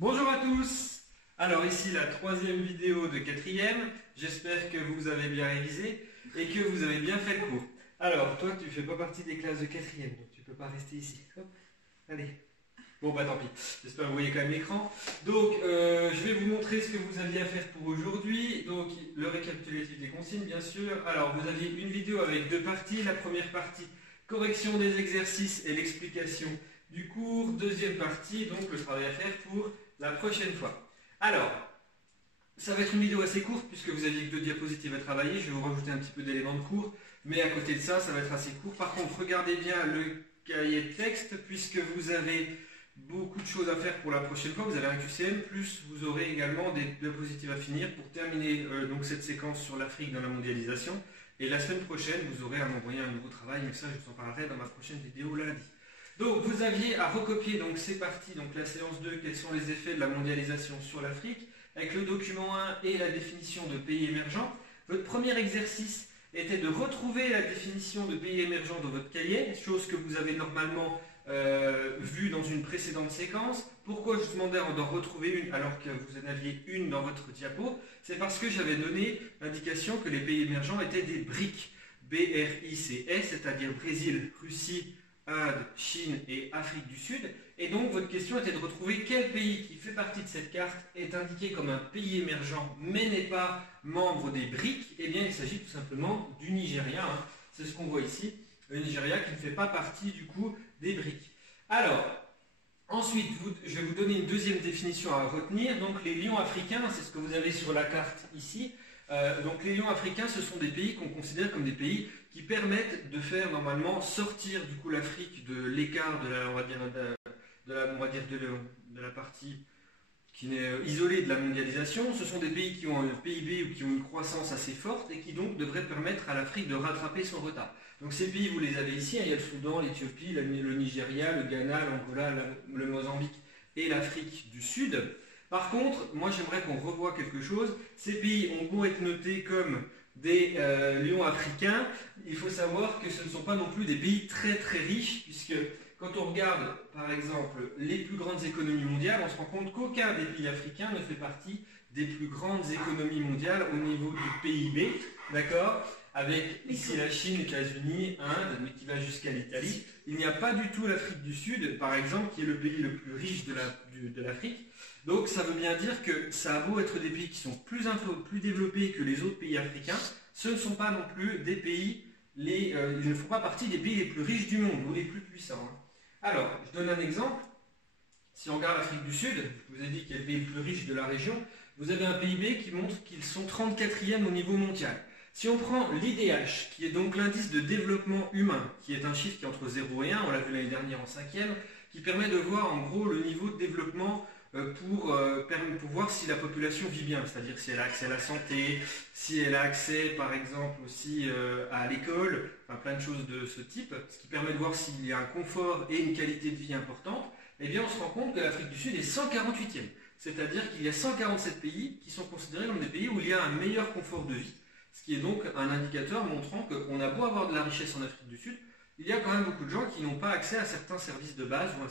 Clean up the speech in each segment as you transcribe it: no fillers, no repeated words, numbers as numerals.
Bonjour à tous. Alors ici la troisième vidéo de quatrième. J'espère que vous avez bien révisé et que vous avez bien fait le cours. Alors toi tu fais pas partie des classes de quatrième, donc tu peux pas rester ici. Hop. Allez. Bon bah tant pis. J'espère que vous voyez quand même l'écran. Donc je vais vous montrer ce que vous aviez à faire pour aujourd'hui. Donc le récapitulatif des consignes bien sûr. Alors vous aviez une vidéo avec deux parties. La première partie, correction des exercices et l'explication du cours. Deuxième partie, donc le travail à faire pour la prochaine fois. Alors, ça va être une vidéo assez courte puisque vous aviez que deux diapositives à travailler. Je vais vous rajouter un petit peu d'éléments de cours, mais à côté de ça, ça va être assez court. Par contre, regardez bien le cahier de texte puisque vous avez beaucoup de choses à faire pour la prochaine fois. Vous avez un QCM, plus vous aurez également des diapositives à finir pour terminer donc cette séquence sur l'Afrique dans la mondialisation. Et la semaine prochaine, vous aurez à m'envoyer un nouveau travail, mais ça, je vous en parlerai dans ma prochaine vidéo lundi. Donc vous aviez à recopier donc ces parties, donc la séance 2, quels sont les effets de la mondialisation sur l'Afrique, avec le document 1 et la définition de pays émergents. Votre premier exercice était de retrouver la définition de pays émergents dans votre cahier, chose que vous avez normalement vue dans une précédente séquence. Pourquoi je demandais d'en retrouver une alors que vous en aviez une dans votre diapo? C'est parce que j'avais donné l'indication que les pays émergents étaient des BRIC, B-R-I-C-S, c'est-à-dire Brésil, Russie, Inde, Chine et Afrique du Sud. Et donc votre question était de retrouver quel pays qui fait partie de cette carte est indiqué comme un pays émergent mais n'est pas membre des BRIC. Eh bien il s'agit tout simplement du Nigeria. C'est ce qu'on voit ici, le Nigeria qui ne fait pas partie du coup des BRIC. Alors, ensuite je vais vous donner une deuxième définition à retenir. Donc les lions africains, c'est ce que vous avez sur la carte ici. Donc les lions africains, ce sont des pays qu'on considère comme des pays qui permettent de faire normalement sortir du coup l'Afrique de l'écart de la, on va dire, de la partie qui est isolée de la mondialisation. Ce sont des pays qui ont un PIB ou qui ont une croissance assez forte et qui donc devraient permettre à l'Afrique de rattraper son retard. Donc ces pays, vous les avez ici, il y a le Soudan, l'Éthiopie, le Nigeria, le Ghana, l'Angola, le Mozambique et l'Afrique du Sud. Par contre, moi j'aimerais qu'on revoie quelque chose. Ces pays ont beau être notés comme des lions africains, il faut savoir que ce ne sont pas non plus des pays très très riches, puisque quand on regarde par exemple les plus grandes économies mondiales, on se rend compte qu'aucun des pays africains ne fait partie des plus grandes économies mondiales au niveau du PIB, d'accord? Avec ici la Chine, les États-Unis, Inde, mais qui va jusqu'à l'Italie. Il n'y a pas du tout l'Afrique du Sud, par exemple, qui est le pays le plus riche de l'Afrique. Donc ça veut bien dire que ça a beau être des pays qui sont plus développés que les autres pays africains, ce ne sont pas non plus des pays, ils ne font pas partie des pays les plus riches du monde ou les plus puissants. Alors, je donne un exemple. Si on regarde l'Afrique du Sud, je vous ai dit qu'il est le pays le plus riche de la région, vous avez un PIB qui montre qu'ils sont 34e au niveau mondial. Si on prend l'IDH, qui est donc l'indice de développement humain, qui est un chiffre qui est entre 0 et 1, on l'a vu l'année dernière en 5e, qui permet de voir en gros le niveau de développement pour voir si la population vit bien, c'est-à-dire si elle a accès à la santé, si elle a accès par exemple aussi à l'école, enfin plein de choses de ce type, ce qui permet de voir s'il y a un confort et une qualité de vie importante. Eh bien on se rend compte que l'Afrique du Sud est 148e, c'est-à-dire qu'il y a 147 pays qui sont considérés comme des pays où il y a un meilleur confort de vie, ce qui est donc un indicateur montrant qu'on a beau avoir de la richesse en Afrique du Sud, il y a quand même beaucoup de gens qui n'ont pas accès à certains services de base ou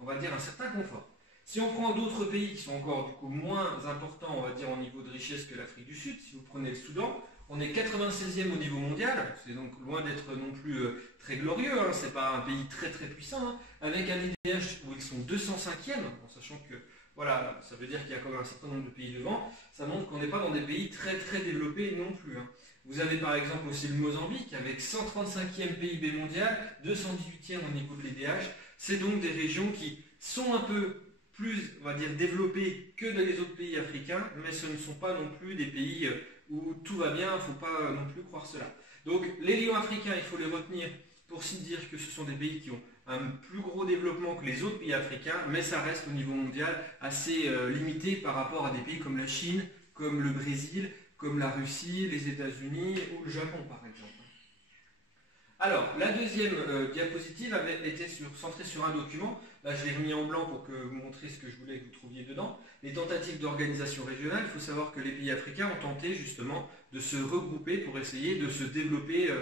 on va dire un certain confort. Si on prend d'autres pays qui sont encore du coup moins importants, on va dire, en niveau de richesse que l'Afrique du Sud, si vous prenez le Soudan, on est 96e au niveau mondial, c'est donc loin d'être non plus très glorieux, c'est pas un pays très très puissant, avec un IDH où ils sont 205e, en sachant que voilà, ça veut dire qu'il y a quand même un certain nombre de pays devant, ça montre qu'on n'est pas dans des pays très très développés non plus. Vous avez par exemple aussi le Mozambique avec 135e PIB mondial, 218e au niveau de l'IDH, c'est donc des régions qui sont un peu plus, on va dire, développés que dans les autres pays africains, mais ce ne sont pas non plus des pays où tout va bien, il ne faut pas non plus croire cela. Donc les lions africains, il faut les retenir pour s'y dire que ce sont des pays qui ont un plus gros développement que les autres pays africains, mais ça reste au niveau mondial assez limité par rapport à des pays comme la Chine, comme le Brésil, comme la Russie, les États-Unis ou le Japon par exemple. Alors, la deuxième diapositive avait été centrée sur un document. Là, je l'ai remis en blanc pour que vous montriez ce que je voulais que vous trouviez dedans. Les tentatives d'organisation régionale. Il faut savoir que les pays africains ont tenté justement de se regrouper pour essayer de se développer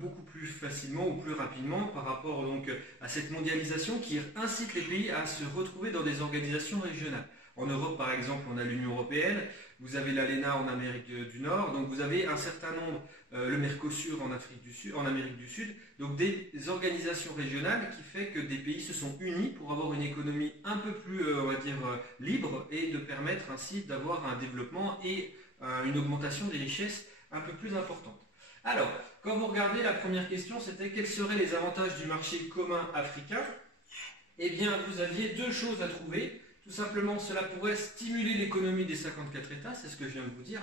beaucoup plus facilement ou plus rapidement par rapport donc à cette mondialisation qui incite les pays à se retrouver dans des organisations régionales. En Europe, par exemple, on a l'Union européenne, vous avez l'ALENA en Amérique du Nord, donc vous avez un certain nombre, le Mercosur en Amérique du Sud, donc des organisations régionales qui fait que des pays se sont unis pour avoir une économie un peu plus, on va dire, libre et de permettre ainsi d'avoir un développement et une augmentation des richesses un peu plus importante. Alors, quand vous regardez, la première question, c'était quels seraient les avantages du marché commun africain? Eh bien, vous aviez deux choses à trouver. Tout simplement, cela pourrait stimuler l'économie des 54 États, c'est ce que je viens de vous dire.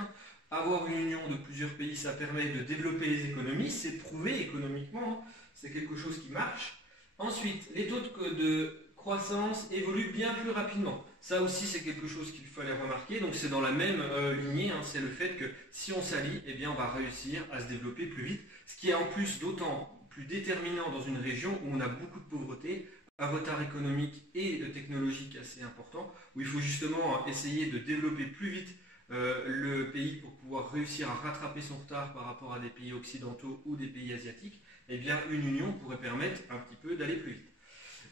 Avoir une union de plusieurs pays, ça permet de développer les économies, c'est prouvé économiquement, c'est quelque chose qui marche. Ensuite, les taux de croissance évoluent bien plus rapidement. Ça aussi, c'est quelque chose qu'il fallait remarquer, donc c'est dans la même lignée, c'est le fait que si on s'allie, eh bien, on va réussir à se développer plus vite, ce qui est en plus d'autant plus déterminant dans une région où on a beaucoup de pauvreté, un retard économique et technologique assez important, où il faut justement essayer de développer plus vite le pays pour pouvoir réussir à rattraper son retard par rapport à des pays occidentaux ou des pays asiatiques, eh bien une union pourrait permettre un petit peu d'aller plus vite.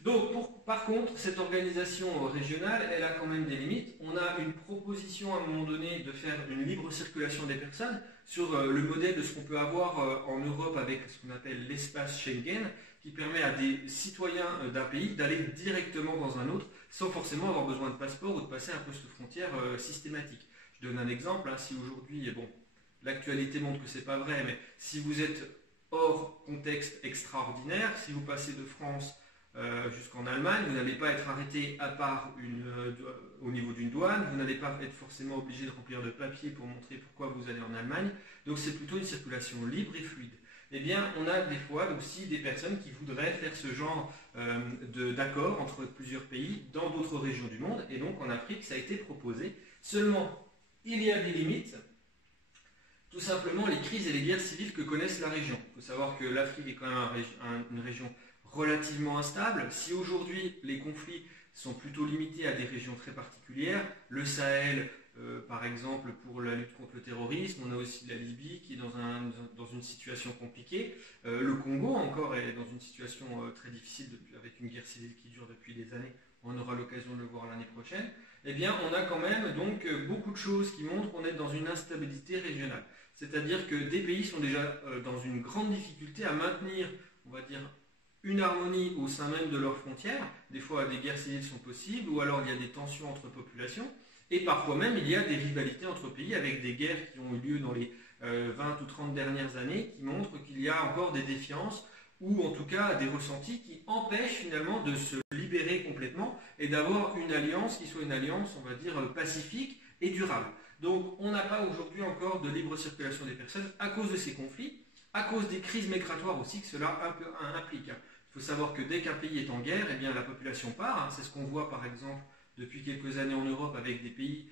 Donc, par contre, cette organisation régionale, elle a quand même des limites. On a une proposition à un moment donné de faire une libre circulation des personnes sur le modèle de ce qu'on peut avoir en Europe avec ce qu'on appelle l'espace Schengen, qui permet à des citoyens d'un pays d'aller directement dans un autre sans forcément avoir besoin de passeport ou de passer un poste frontière systématique. Je donne un exemple, si aujourd'hui, bon, l'actualité montre que ce n'est pas vrai, mais si vous êtes hors contexte extraordinaire, si vous passez de France jusqu'en Allemagne, vous n'allez pas être arrêté à part au niveau d'une douane, vous n'allez pas être forcément obligé de remplir de papiers pour montrer pourquoi vous allez en Allemagne, donc c'est plutôt une circulation libre et fluide. Eh bien, on a des fois aussi des personnes qui voudraient faire ce genre d'accord entre plusieurs pays dans d'autres régions du monde, et donc en Afrique, ça a été proposé. Seulement, il y a des limites, tout simplement les crises et les guerres civiles que connaissent la région. Il faut savoir que l'Afrique est quand même une région relativement instable. Si aujourd'hui les conflits sont plutôt limités à des régions très particulières, le Sahel, par exemple pour la lutte contre le terrorisme, on a aussi la Libye qui est dans une situation compliquée, le Congo encore est dans une situation très difficile avec une guerre civile qui dure depuis des années, on aura l'occasion de le voir l'année prochaine. Eh bien on a quand même donc beaucoup de choses qui montrent qu'on est dans une instabilité régionale. C'est-à-dire que des pays sont déjà dans une grande difficulté à maintenir, on va dire, une harmonie au sein même de leurs frontières. Des fois, des guerres civiles sont possibles, ou alors il y a des tensions entre populations, et parfois même il y a des rivalités entre pays avec des guerres qui ont eu lieu dans les 20 ou 30 dernières années, qui montrent qu'il y a encore des défiances, ou en tout cas des ressentis qui empêchent finalement de se libérer complètement et d'avoir une alliance qui soit une alliance, on va dire, pacifique et durable. Donc on n'a pas aujourd'hui encore de libre circulation des personnes à cause de ces conflits, à cause des crises migratoires aussi que cela implique. Il faut savoir que dès qu'un pays est en guerre, eh bien, la population part. C'est ce qu'on voit par exemple depuis quelques années en Europe avec des pays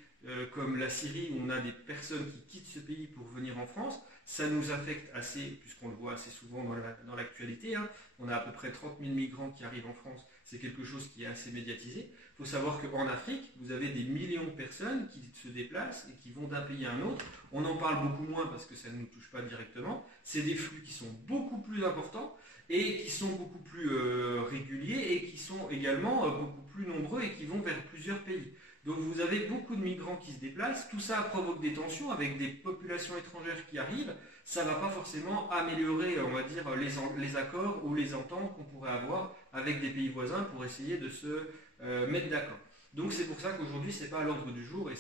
comme la Syrie où on a des personnes qui quittent ce pays pour venir en France. Ça nous affecte assez, puisqu'on le voit assez souvent dans l'actualité. On a à peu près 30 000 migrants qui arrivent en France. C'est quelque chose qui est assez médiatisé. Il faut savoir qu'en Afrique, vous avez des millions de personnes qui se déplacent et qui vont d'un pays à un autre. On en parle beaucoup moins parce que ça ne nous touche pas directement. C'est des flux qui sont beaucoup plus importants et qui sont beaucoup plus réguliers et qui sont également beaucoup plus nombreux et qui vont vers plusieurs pays. Donc vous avez beaucoup de migrants qui se déplacent, tout ça provoque des tensions avec des populations étrangères qui arrivent, ça ne va pas forcément améliorer, on va dire, les accords ou les ententes qu'on pourrait avoir avec des pays voisins pour essayer de se mettre d'accord. Donc c'est pour ça qu'aujourd'hui ce n'est pas à l'ordre du jour et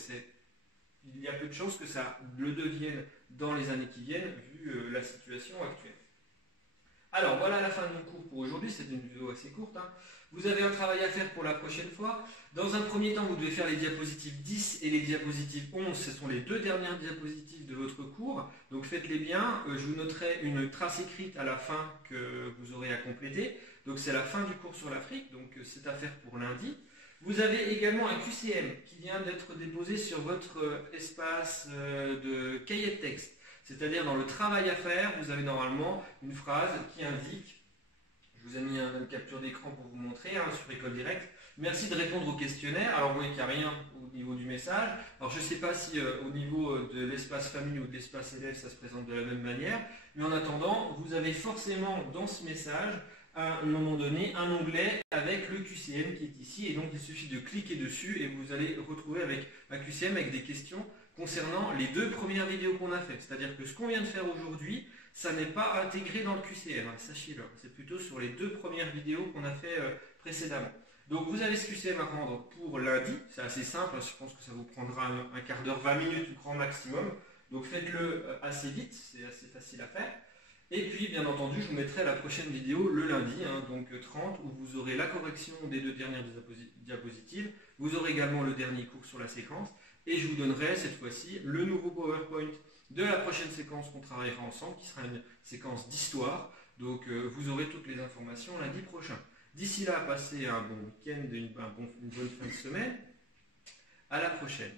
il y a peu de chances que ça le devienne dans les années qui viennent vu la situation actuelle. Alors voilà la fin de mon cours pour aujourd'hui, c'est une vidéo assez courte. Vous avez un travail à faire pour la prochaine fois. Dans un premier temps, vous devez faire les diapositives 10 et les diapositives 11. Ce sont les deux dernières diapositives de votre cours. Donc faites-les bien. Je vous noterai une trace écrite à la fin que vous aurez à compléter. Donc c'est la fin du cours sur l'Afrique. Donc c'est à faire pour lundi. Vous avez également un QCM qui vient d'être déposé sur votre espace de cahier de texte. C'est-à-dire dans le travail à faire, vous avez normalement une phrase qui indique, je vous ai mis une capture d'écran pour vous montrer, sur École Directe, Merci de répondre au questionnaire. Alors, vous voyez qu'il n'y a rien au niveau du message. Alors, je ne sais pas si au niveau de l'espace famille ou de l'espace élève, ça se présente de la même manière. Mais en attendant, vous avez forcément dans ce message, à un moment donné, un onglet avec le QCM qui est ici. Et donc, il suffit de cliquer dessus et vous allez retrouver avec un QCM avec des questions concernant les 2 premières vidéos qu'on a faites. C'est-à-dire que ce qu'on vient de faire aujourd'hui, ça n'est pas intégré dans le QCM, hein, sachez-le. C'est plutôt sur les 2 premières vidéos qu'on a fait précédemment. Donc vous avez ce QCM à rendre pour lundi, c'est assez simple, je pense que ça vous prendra un quart d'heure, 20 minutes, grand maximum. Donc faites-le assez vite, c'est assez facile à faire. Et puis bien entendu, je vous mettrai la prochaine vidéo le lundi, hein, donc 30, où vous aurez la correction des 2 dernières diapositives. Vous aurez également le dernier cours sur la séquence. Et je vous donnerai cette fois-ci le nouveau PowerPoint de la prochaine séquence qu'on travaillera ensemble, qui sera une séquence d'histoire. Donc vous aurez toutes les informations lundi prochain. D'ici là, passez un bon week-end, une bonne fin de semaine. À la prochaine.